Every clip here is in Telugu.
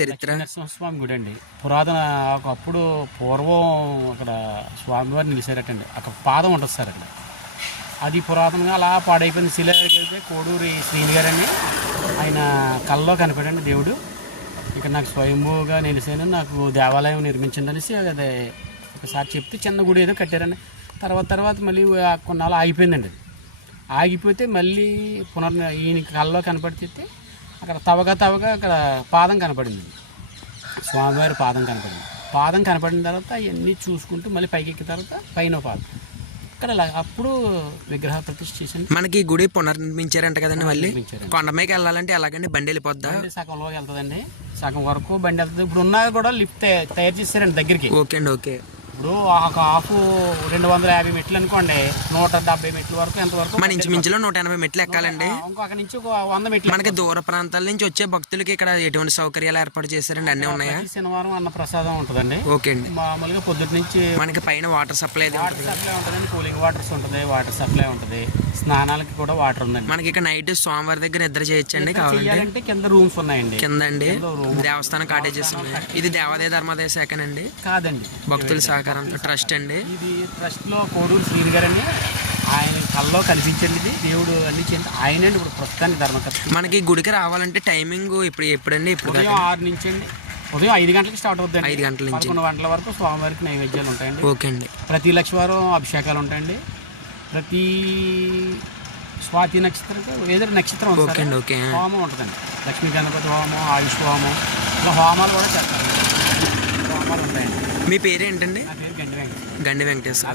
చరిత్ర? నరసింహస్వామి గుడి అండి. పురాతన ఒకప్పుడు పూర్వం అక్కడ స్వామివారు నిలిచారటండి అక్కడ పాదం ఉంటుంది సార్ అక్కడ. అది పురాతనంగా అలా పాడైపోయింది. శిలైతే అయితే కోడూరి శ్రీని గారని ఆయన కళ్ళలో కనపడండి దేవుడు. ఇక్కడ నాకు స్వయంభూగా నిలిచాను. నాకు దేవాలయం నిర్మించండి అనేసి అదే ఒకసారి చెప్తే చిన్న గుడి ఏదో కట్టారండి. తర్వాత తర్వాత మళ్ళీ కొన్నాళ్ళు ఆగిపోయిందండి అది. ఆగిపోతే మళ్ళీ పునర్ ఈయన కళ్ళలో కనపడితే అక్కడ తవగా తవగా అక్కడ పాదం కనపడింది. స్వామివారి పాదం కనపడింది. పాదం కనపడిన తర్వాత అవన్నీ చూసుకుంటూ మళ్ళీ పైకి ఎక్కిన తర్వాత పైన పాదం. ఇక్కడ అప్పుడు విగ్రహ ప్రతిష్ఠ చేసి మనకి గుడి పునర్నిర్మించారంట కదండి మళ్ళీ. కొండ మీదకి వెళ్ళాలంటే ఎలాగండి? బండి వెళ్ళిపోద్దా? సగంలో వెళ్తుందండి. సగం వరకు బండి వెళ్తుంది. ఇప్పుడు ఉన్నా కూడా లిఫ్ట్ తయ- తయారు చేశారండి దగ్గరికి. ఓకే అండి ఓకే. ఇప్పుడు ఒక హాఫ్ రెండు వందల యాభై మెట్లు అనుకోండి నూట డెబ్బై మెట్ల వరకు ఎంతవరకు మన ఇంచుమించులో నూట ఎనభై మెట్లు ఎక్కాలండి. ఆ, ఇంకో అక్కడ నుంచి వంద మెట్లు మనకి దూర ప్రాంతాల నుంచి వచ్చే భక్తులకి ఇక్కడ ఎటువంటి సౌకర్యాలు ఏర్పాటు చేశారండి? అన్నీ ఉన్నాయా? శనివారం అన్న ప్రసాదం ఉంటుందండి. ఓకే అండి. మామూలుగా పొద్దుటి నుంచి మనకి పైన వాటర్ సప్లై వాటర్ సప్లై ఉంటుందండి కూలింగ్ వాటర్స్ ఉంటుంది వాటర్ సప్లై ఉంటుంది. స్నానాలకి కూడా వాటర్ ఉందండి. మనకి ఇక్కడ నైట్ స్వామివారి దగ్గర నిద్ర చేయొచ్చండి కావాలంటే? కింద రూమ్స్ ఉన్నాయండి. కింద అండి? దేవస్థానం కాటేజెస్ ఉన్నాయి. ఇది దేవాదాయ ధర్మాదాయ శాఖనండి? కాదండి. భక్తుల సహకారంతో ట్రస్ట్ అండి. ఇది ట్రస్ట్లో కోడూరు శ్రీని గారని ఆయన కల్లో కనిపించండి ఇది. దేవుడు అన్ని చెంది ఆయనండి ఇప్పుడు ప్రస్తుతానికి ధర్మకర్త మనకి గుడికి రావాలంటే టైమింగ్ ఇప్పుడు ఎప్పుడండి? ఇప్పుడు ఆరు నుంచి అండి. ఉదయం ఐదు గంటలకు స్టార్ట్ అవుతుందండి ఐదు గంటల నుంచి. పదకొండు గంటల వరకు స్వామివారికి నైవేద్యాలు ఉంటాయండి. ఓకే అండి. ప్రతి లక్షవారం అభిషేకాలు ఉంటాయండి. ప్రతి స్వాతి నక్షత్రం ఏదో నక్షత్రం ఓకే హోమం ఉంటుందండి. లక్ష్మీ గణపతి హోమం ఆయుష్ హోమం ఇలా హోమాలు కూడా చేస్తారు. హోమాలు ఉంటాయండి. మీ పేరు ఏంటండి గండి వెంకటేశ్వర.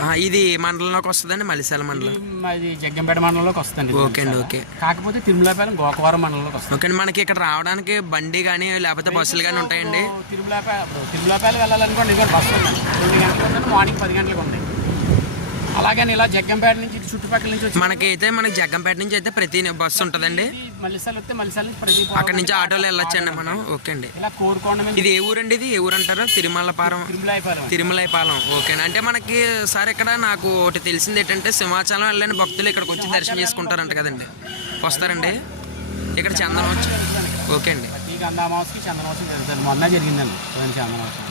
ఆ, ఇది మండలంలోకి వస్తుందండి మల్లిశాల మండలం? అది జగ్గంపేట మండలంలోకి వస్తుంది ఓకే అండి ఓకే. కాకపోతే తిరుమలపాలెం గోకవరం మండలంలోకి వస్తుంది. ఓకే మనకి ఇక్కడ రావడానికి బండి కానీ లేకపోతే బస్సులు కానీ ఉంటాయండి? తిరుమలపాలెం తిరుమలపాలెం వెళ్ళాలనుకోండి ఇక్కడ బస్సు రెండు గంటలకు మార్నింగ్ పది గంటలకు ఉంది. అలాగని ఇలా జగ్గంపేట నుంచి చుట్టుపక్కల నుంచి వచ్చి మనకి అయితే మనకి జగ్గంపేట నుంచి అయితే ప్రతి బస్సు ఉంటుందండి. మల్లిసాలు వస్తే మల్లిసాల నుంచి ప్రతి అక్కడ నుంచి ఆటోలో వెళ్ళొచ్చండి మనం. ఓకే అండి. ఇలా కోరుకోండ ఇది ఏ ఊరండి ఇది? ఏ ఊరు అంటారు తిరుమలపారం. తిరుమలపాలెం. తిరుమలైపాలెం. ఓకే అంటే మనకి సార్ ఇక్కడ నాకు ఒకటి తెలిసింది ఏంటంటే సింహాచలం వెళ్ళని భక్తులు ఇక్కడికి వచ్చి దర్శనం చేసుకుంటారంట కదండి. వస్తారండి. ఇక్కడ చందనం ఓకే అండి. చందనమాసం జరుగుతుంది మొన్న జరిగిందండి. పోయిన చందనమాసం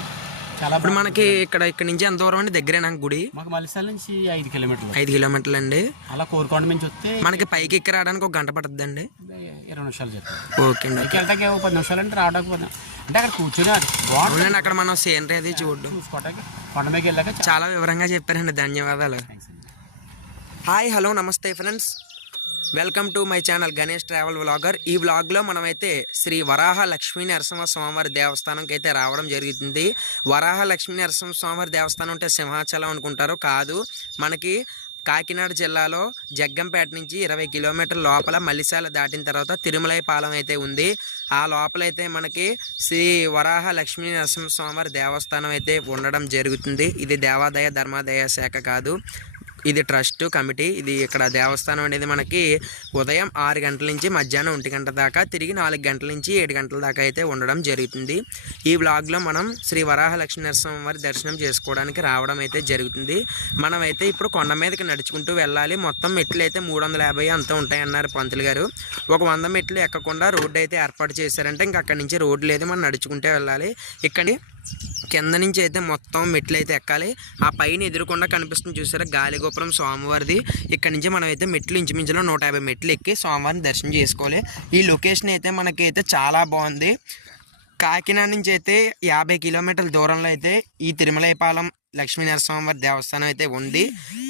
చాలా ఇప్పుడు మనకి ఇక్కడ ఇక్కడ నుంచి ఎంత దూరం అండి? దగ్గరేనా గుడి? మాకు నుంచి ఐదు కిలోమీటర్లు. ఐదు కిలోమీటర్లు అండి. అలా కోరుకోండ నుంచి వస్తే మనకి పైకి ఎక్కి రావడానికి ఒక గంట పడుతుందండి. ఇరవై నిమిషాలు చెప్తారు ఓకే అండి పైకి వెళ్తాకి ఒక పది నిమిషాలు అంటే రావడానికి పది అంటే అక్కడ కూర్చొని బాగుంటుంది. అక్కడ మనం సీనరీ అది చూడడం. చూసుకోవడానికి కొండ మీదకి వెళ్ళాక చాలా వివరంగా చెప్పారండి. ధన్యవాదాలు. అండి. హాయ్ హలో నమస్తే friends. Welcome to my channel Ganesh travel vlogger. ఈ వ్లాగ్లో మనమైతే శ్రీ వరాహ లక్ష్మీ నరసింహ స్వామివారి దేవస్థానంకి అయితే రావడం జరుగుతుంది వరాహ లక్ష్మీ నరసింహ స్వామివారి దేవస్థానం అంటే సింహాచలం అనుకుంటారు కాదు. మనకి కాకినాడ జిల్లాలో జగ్గంపేట నుంచి ఇరవై కిలోమీటర్ల లోపల మల్లిశాల దాటిన తర్వాత తిరుమలై పాలెం అయితే ఉంది. ఆ లోపలైతే మనకి శ్రీ వరాహ లక్ష్మీ నరసింహ స్వామివారి దేవస్థానం అయితే ఉండడం జరుగుతుంది. ఇది దేవాదాయ ధర్మాదాయ శాఖ కాదు. ఇది ట్రస్ట్ కమిటీ ఇది ఇక్కడ దేవస్థానం అనేది మనకి ఉదయం ఆరు గంటల నుంచి మధ్యాహ్నం ఒంటి గంట దాకా తిరిగి నాలుగు గంటల నుంచి ఏడు గంటల దాకా అయితే ఉండడం జరుగుతుంది. ఈ వ్లాగ్లో మనం శ్రీ వరాహ లక్ష్మీ వారి దర్శనం చేసుకోవడానికి రావడం అయితే జరుగుతుంది. మనమైతే ఇప్పుడు కొండ మీదకి నడుచుకుంటూ వెళ్ళాలి. మొత్తం మెట్లు అయితే మూడు వందల యాభై అంతా ఉంటాయన్నారు పంతులు గారు. ఒక వంద మెట్లు ఎక్కకుండా రోడ్డు అయితే ఏర్పాటు చేశారంటే ఇంకా అక్కడి నుంచి రోడ్డు లేదు. మనం నడుచుకుంటే వెళ్ళాలి. ఇక్కడి కింద నుంచి అయితే మొత్తం మెట్లు అయితే ఎక్కాలి. ఆ పైన ఎదురుకుండా కనిపిస్తుంది చూసారా గాలిగోపురం స్వామివారిది. ఇక్కడ నుంచి మనం అయితే మెట్లు ఇంచుమించులో నూట యాభై మెట్లు ఎక్కి స్వామివారిని దర్శనం చేసుకోవాలి. ఈ లొకేషన్ అయితే మనకి అయితే చాలా బాగుంది. కాకినాడ నుంచి అయితే యాభై కిలోమీటర్ల దూరంలో అయితే ఈ తిరుమలైపాలెం లక్ష్మీ నరసింహవారి దేవస్థానం అయితే ఉంది.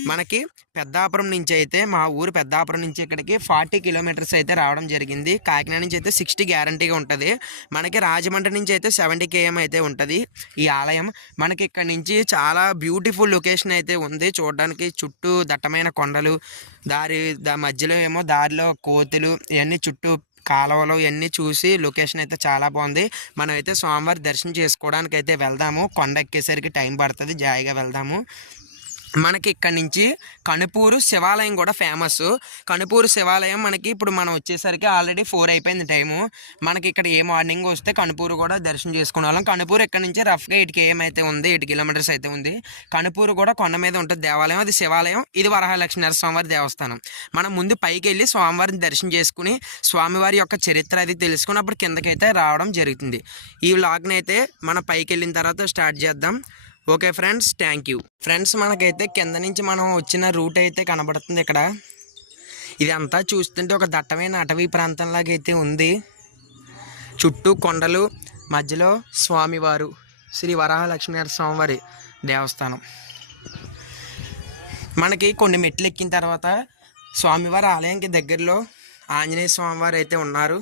మనకి పెద్దాపురం నుంచి అయితే మా ఊరు పెద్దాపురం నుంచి ఇక్కడికి ఫార్టీ కిలోమీటర్స్ అయితే రావడం జరిగింది. కాకినాడ నుంచి అయితే సిక్స్టీ గ్యారంటీగా ఉంటుంది. మనకి రాజమండ్రి నుంచి అయితే సెవెంటీ కేఎం అయితే ఉంటుంది ఈ ఆలయం. మనకి ఇక్కడ నుంచి చాలా బ్యూటిఫుల్ లొకేషన్ అయితే ఉంది. చూడడానికి చుట్టూ దట్టమైన కొండలు దారి దా మధ్యలో ఏమో దారిలో కోతులు ఇవన్నీ చుట్టూ కాలువలు ఇవన్నీ చూసి లొకేషన్ అయితే చాలా బాగుంది. మనం అయితే స్వామివారి దర్శనం చేసుకోవడానికి అయితే వెళ్దాము. కొండ ఎక్కేసరికి టైం పడుతుంది. జాయిగా వెళ్దాము. మనకి ఇక్కడ నుంచి కనుపూరు శివాలయం కూడా ఫేమస్ కనుపూరు శివాలయం మనకి ఇప్పుడు మనం వచ్చేసరికి ఆల్రెడీ ఫోర్ అయిపోయింది టైము. మనకి ఇక్కడ ఏ మార్నింగ్ వస్తే కనుపూరు కూడా దర్శనం చేసుకునే వాళ్ళం. కనుపూరు ఇక్కడ నుంచి రఫ్గా ఎయిట్ కేఎం అయితే ఉంది ఎయిట్ కిలోమీటర్స్ అయితే ఉంది. కనుపూరు కూడా కొండ మీద ఉంటుంది దేవాలయం. అది శివాలయం. ఇది వరహాలక్ష్మీ స్వామివారి దేవస్థానం. మనం ముందు పైకి వెళ్ళి స్వామివారిని దర్శనం చేసుకుని స్వామివారి యొక్క చరిత్ర అది తెలుసుకుని అప్పుడు కిందకైతే రావడం జరుగుతుంది. ఈ వ్లాగ్ని అయితే మనం పైకి వెళ్ళిన తర్వాత స్టార్ట్ చేద్దాం. Okay friends thank you friends మనకైతే కింద నుంచి మనం వచ్చిన రూట్ అయితే కనబడుతుంది ఇక్కడ. ఇదంతా చూస్తుంటే ఒక దట్టమైన అటవీ ప్రాంతంలాగా అయితే ఉంది. చుట్టూ కొండలు మధ్యలో స్వామివారు శ్రీ వరాహలక్ష్మీనారాయణ స్వామివారి దేవస్థానం. మనకి కొన్ని మెట్లు ఎక్కిన తర్వాత స్వామివారి ఆలయానికి దగ్గరలో ఆంజనేయ స్వామివారు అయితే ఉన్నారు.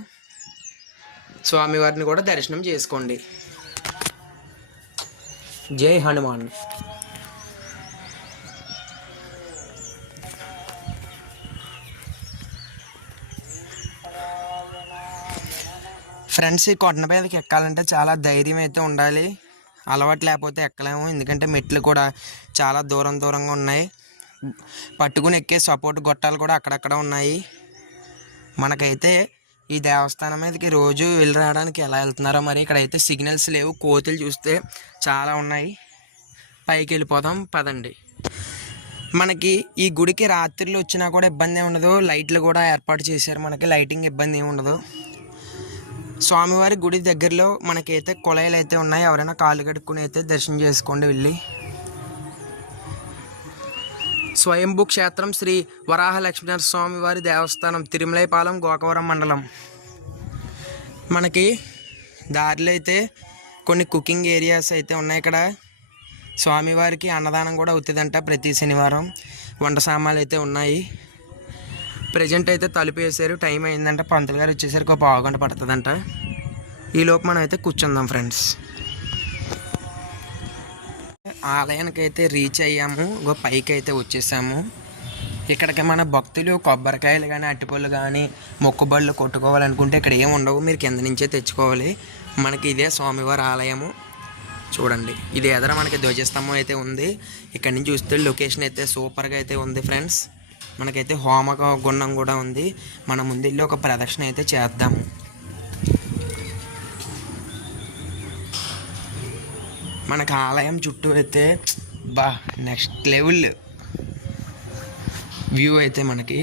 స్వామివారిని కూడా దర్శనం చేసుకోండి. జై హనుమాన్. ఫ్రెండ్స్ ఈ కొండ మీదకి ఎక్కాలంటే చాలా ధైర్యం అయితే ఉండాలి. అలవాటు లేకపోతే ఎక్కలేము. ఎందుకంటే మెట్లు కూడా చాలా దూరం దూరంగా ఉన్నాయి. పట్టుకుని ఎక్కే సపోర్ట్ గొట్టాలు కూడా అక్కడక్కడ ఉన్నాయి. మనకైతే ఈ దేవస్థానం మీదకి రోజు వెళ్ళి రావడానికి ఎలా వెళ్తున్నారో మరి ఇక్కడైతే సిగ్నల్స్ లేవు. కోతులు చూస్తే చాలా ఉన్నాయి. పైకి వెళ్ళిపోదాం పదండి. మనకి ఈ గుడికి రాత్రిలో వచ్చినా కూడా ఇబ్బంది ఏమి ఉండదు. లైట్లు కూడా ఏర్పాటు చేశారు మనకి. లైటింగ్ ఇబ్బంది ఏమి ఉండదు. స్వామివారి గుడి దగ్గరలో మనకైతే కుళాయిలు అయితే ఉన్నాయి. ఎవరైనా కాళ్ళు కడుక్కుని అయితే దర్శనం చేసుకోండి వెళ్ళి. స్వయంభూ క్షేత్రం శ్రీ వరాహ లక్ష్మీనరసింహ వారి దేవస్థానం తిరుమలైపాలెం గోకవరం మండలం. మనకి దారిలో అయితే కొన్ని కుకింగ్ ఏరియాస్ అయితే ఉన్నాయి. ఇక్కడ స్వామివారికి అన్నదానం కూడా అవుతుందంట ప్రతి శనివారం. వంట సామాన్లు అయితే ఉన్నాయి. ప్రజెంట్ అయితే తలుపు వేసారు. టైం అయిందంట. పంతులు గారు వచ్చేసరికి ఒక పావు గంట పడుతుందంట. ఈ లోపు మనం అయితే కూర్చుందాం ఫ్రెండ్స్. ఆలయానికి అయితే రీచ్ అయ్యాము. ఇంకో పైకి అయితే వచ్చేసాము. ఇక్కడికి మన భక్తులు కొబ్బరికాయలు కానీ అట్టిపళ్ళు కానీ మొక్కుబళ్ళు కొట్టుకోవాలనుకుంటే ఇక్కడ ఏమి ఉండవు. మీరు కింద నుంచే తెచ్చుకోవాలి. మనకి ఇదే స్వామివారి ఆలయము. చూడండి. ఇది ఎదర మనకి ధ్వజస్తంభం అయితే ఉంది. ఇక్కడ నుంచి చూస్తే లొకేషన్ అయితే సూపర్గా అయితే ఉంది ఫ్రెండ్స్ మనకైతే హోమ గుండం కూడా ఉంది. మన ముందు ఒక ప్రదక్షిణ అయితే చేద్దాము. మనకు ఆలయం చుట్టూ అయితే బా నెక్స్ట్ లెవెల్ వ్యూ అయితే మనకి.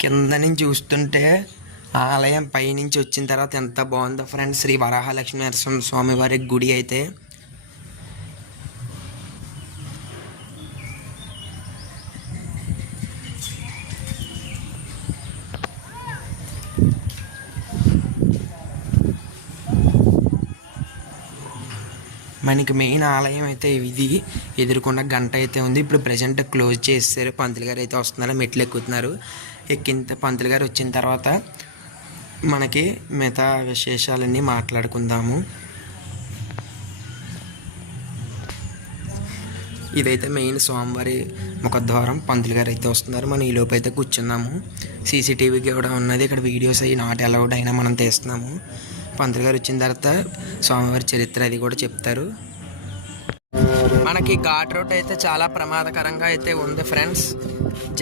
కింద నుంచి చూస్తుంటే ఆలయం పైనుంచి వచ్చిన తర్వాత ఎంత బాగుందో ఫ్రెండ్స్ శ్రీ వరాహలక్ష్మీ నరసింహ స్వామి వారి గుడి అయితే. మనకి మెయిన్ ఆలయం అయితే ఇది. ఎదురుకుండా గంట అయితే ఉంది. ఇప్పుడు ప్రజెంట్ క్లోజ్ చేస్తారు పంతులు గారు అయితే వస్తున్నారు. మెట్లు ఎక్కుతున్నారు. ఎక్కిన పంతులు గారు వచ్చిన తర్వాత మనకి మిగతా విశేషాలన్నీ మాట్లాడుకుందాము. ఇదైతే మెయిన్ స్వామివారి ముఖద్వారం. పంతులు గారు అయితే వస్తున్నారు. మనం ఈ లోపు అయితే కూర్చున్నాము. సీసీటీవీ కూడా ఉన్నది. ఇక్కడ వీడియోస్ అవి నాట్ అలౌడ్ అయినా మనం తీస్తున్నాము. పంతులు గారు వచ్చిన తర్వాత స్వామివారి చరిత్ర అది కూడా చెప్తారు. మనకి ఘాట్ రోడ్ అయితే చాలా ప్రమాదకరంగా అయితే ఉంది ఫ్రెండ్స్.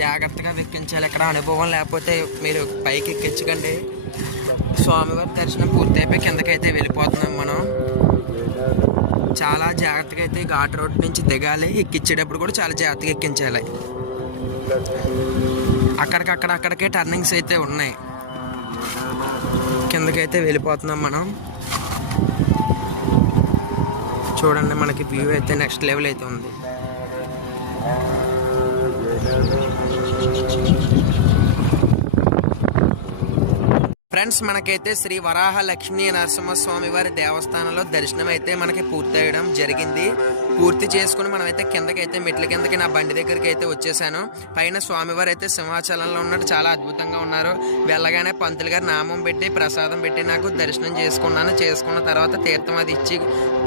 జాగ్రత్తగా వెక్కించాలి. ఎక్కడ అనుభవం లేకపోతే మీరు పైకి ఎక్కించకండి. స్వామివారి దర్శనం పూర్తయిపోయి కిందకైతే వెళ్ళిపోతున్నాం మనం. చాలా జాగ్రత్తగా అయితే ఘాట్ రోడ్ నుంచి దిగాలి. ఎక్కించేటప్పుడు కూడా చాలా జాగ్రత్తగా ఎక్కించాలి. అక్కడికక్కడ అక్కడికే టర్నింగ్స్ అయితే ఉన్నాయి. కిందకైతే వెళ్ళిపోతున్నాం మనం. చూడండి మనకి వ్యూ అయితే నెక్స్ట్ లెవెల్ అయితే ఉంది. ఫ్రెండ్స్ మనకైతే శ్రీ వరాహ లక్ష్మీ నరసింహస్వామి వారి దేవస్థానంలో దర్శనం అయితే మనకి పూర్తయ్యడం జరిగింది. పూర్తి చేసుకుని మనమైతే కిందకైతే మెట్ల కిందకి నా బండి దగ్గరికి అయితే వచ్చేసాను. పైన స్వామివారు అయితే సింహాచలంలో ఉన్నట్టు చాలా అద్భుతంగా ఉన్నారు. వెళ్ళగానే పంతులు గారు నామం పెట్టి ప్రసాదం పెట్టి నాకు దర్శనం చేసుకున్నాను. చేసుకున్న తర్వాత తీర్థం అది ఇచ్చి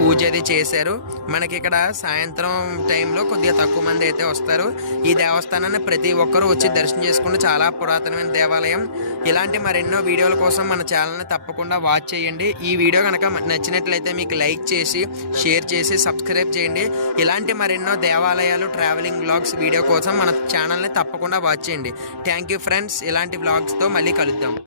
పూజ అది చేశారు. మనకి ఇక్కడ సాయంత్రం టైంలో కొద్దిగా తక్కువ మంది అయితే వస్తారు. ఈ దేవస్థానాన్ని ప్రతి ఒక్కరూ వచ్చి దర్శనం చేసుకుంటే చాలా పురాతనమైన దేవాలయం. ఇలాంటి మరెన్నో వీడియోల కోసం మన ఛానల్ని తప్పకుండా వాచ్ చేయండి. ఈ వీడియో కనుక నచ్చినట్లయితే మీకు లైక్ చేసి షేర్ చేసి సబ్స్క్రైబ్ చేయండి. ఇలాంటి మరెన్నో దేవాలయాలు ట్రావెలింగ్ బ్లాగ్స్ వీడియో కోసం మన ఛానల్ని తప్పకుండా వాచ్ చేయండి. Thank you friends. ఇలాంటి బ్లాగ్స్తో మళ్ళీ కలుద్దాం.